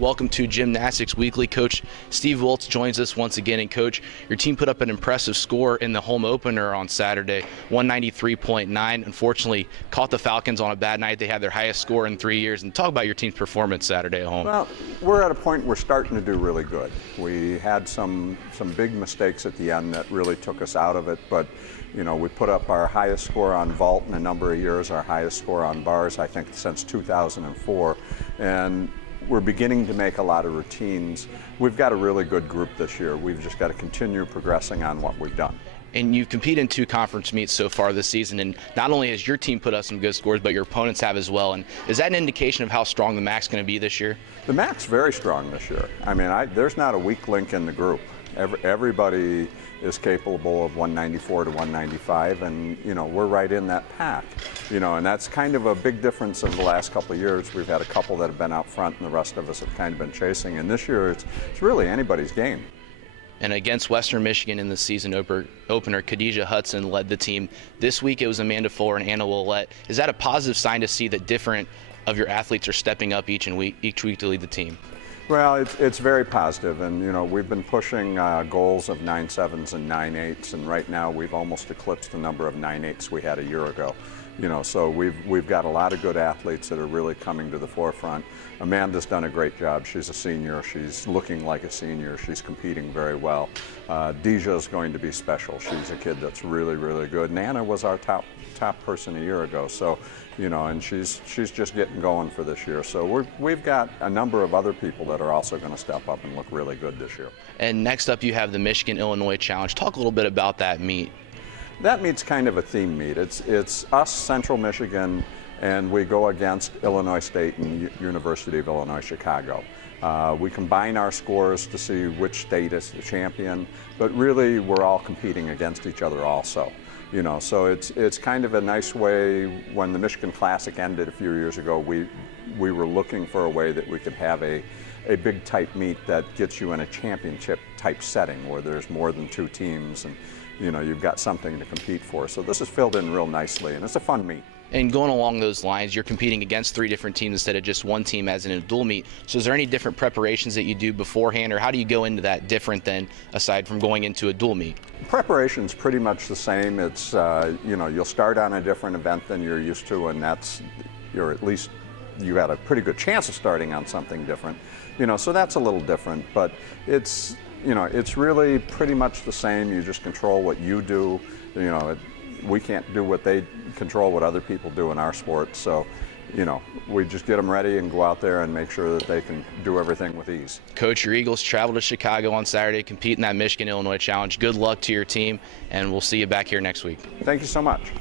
Welcome to Gymnastics Weekly. Coach Steve Wilce joins us once again. And Coach, your team put up an impressive score in the home opener on Saturday, 193.9. Unfortunately, caught the Falcons on a bad night. They had their highest score in 3 years. And talk about your team's performance Saturday at home. Well, we're at a point we're starting to do really good. We had some big mistakes at the end that really took us out of it, but we put up our highest score on vault in a number of years, our highest score on bars, I think, since 2004. And we're beginning to make a lot of routines. We've got a really good group this year. We've just got to continue progressing on what we've done. And you've competed in 2 conference meets so far this season, and not only has your team put up some good scores, but your opponents have as well. And is that an indication of how strong the MAC's going to be this year? The MAC's very strong this year. I mean, there's not a weak link in the group. Everybody is capable of 194 to 195, and we're right in that pack. And that's kind of a big difference in the last couple of years. We've had a couple that have been out front, and the rest of us have kind of been chasing. And this year, it's really anybody's game. And against Western Michigan in the season opener, Khadijah Hudson led the team. This week it was Amanda Fuller and Anna Willette. Is that a positive sign to see that different of your athletes are stepping up each week to lead the team? Well, it's very positive, and we've been pushing goals of 9.7s and 9.8s, and right now we've almost eclipsed the number of 9.8s we had a year ago. So we've got a lot of good athletes that are really coming to the forefront. Amanda's done a great job. She's a senior. She's looking like a senior. She's competing very well. Deja's going to be special. She's a kid that's really, really good. And Anna was our top person a year ago. So, and she's just getting going for this year. So we've got a number of other people that are also going to step up and look really good this year. And next up, you have the Michigan-Illinois Challenge. Talk a little bit about that meet. That meet's kind of a theme meet. It's us, Central Michigan, and we go against Illinois State and University of Illinois Chicago. We combine our scores to see which state is the champion, but really we're all competing against each other also. So it's kind of a nice way. When the Michigan Classic ended a few years ago, we were looking for a way that we could have a big type meet that gets you in a championship type setting where there's more than 2 teams and you've got something to compete for. So this is filled in real nicely, and it's a fun meet. And going along those lines, you're competing against 3 different teams instead of just 1 team as in a dual meet. So is there any different preparations that you do beforehand, or how do you go into that different than aside from going into a dual meet? Preparation's pretty much the same. It's you'll start on a different event than you're used to, and you got a pretty good chance of starting on something different. So that's a little different, but it's really pretty much the same. You just control what you do. We can't do what other people do in our sport. So, we just get them ready and go out there and make sure that they can do everything with ease. Coach, your Eagles travel to Chicago on Saturday, compete in that Michigan-Illinois Challenge. Good luck to your team, and we'll see you back here next week. Thank you so much.